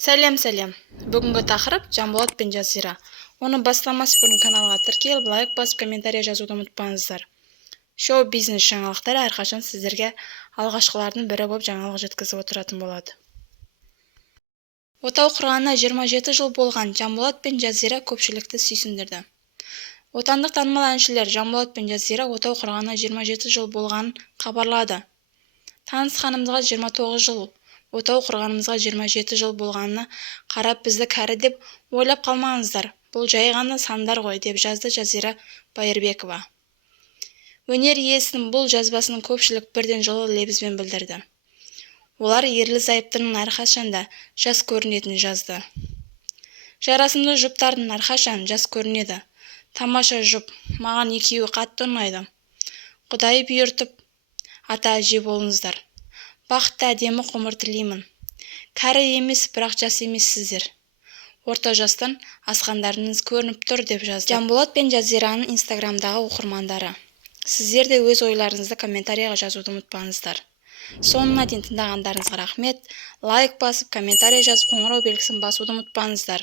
Сәлем. Бүгінгі тақырып Жанболат пен Жазира. Оны бастамас бұрын каналға тіркеліп, лайк басып, комментарий жазуды ұмытпаңыздар. Шоу-бизнес жаңалықтары әрқашан сіздерге алғашқылардың бірі болып жаңалық жеткізіп отыратын болады. Отау құрғанына 27 жыл болған Жанболат пен Жазира көпшілікті сүйсіндірді. Отандық танымал әншілер Жанболат пен Жазира отау құрғанына 27 жыл болғанын хабарлады. Танысқанымызға 29 жыл, отау құрғанымызға 27 жыл болғанына қарап бізді кәрі деп ойлап қалмаңыздар. Бұл жай ғана сандар ғой, деп жазды Жазира Байырбекова. Өнер иесінің бұл жазбасының көпшілік бірден жылы лебізбен білдірді. Олар ерлі-зайыптының әрқашанда жас көрінетінін жазды. Жарасымды жұптардың әрқашан жас көрінеді. Тамаша жұп, маған екеуі қатты ұнайды. Құдай бұйыртып, ата-әже болыңыздар. Бақытты әдемі ғұмыр тілеймін. Кәрі емес, бірақ жас емессіздер. Орта жастан асқандарыңыз көрініп тұр, деп жазды Жанболат пен Жазираның инстаграмдағы оқырмандары. Сіздер де өз ойларыңызды комментарийға жазуды ұмытпаңыздар. Соңына дейін тыңдағандарыңызға рахмет. Лайк басып, комментарий жазып, қоңырау белгісін басуды ұмытпаңыздар.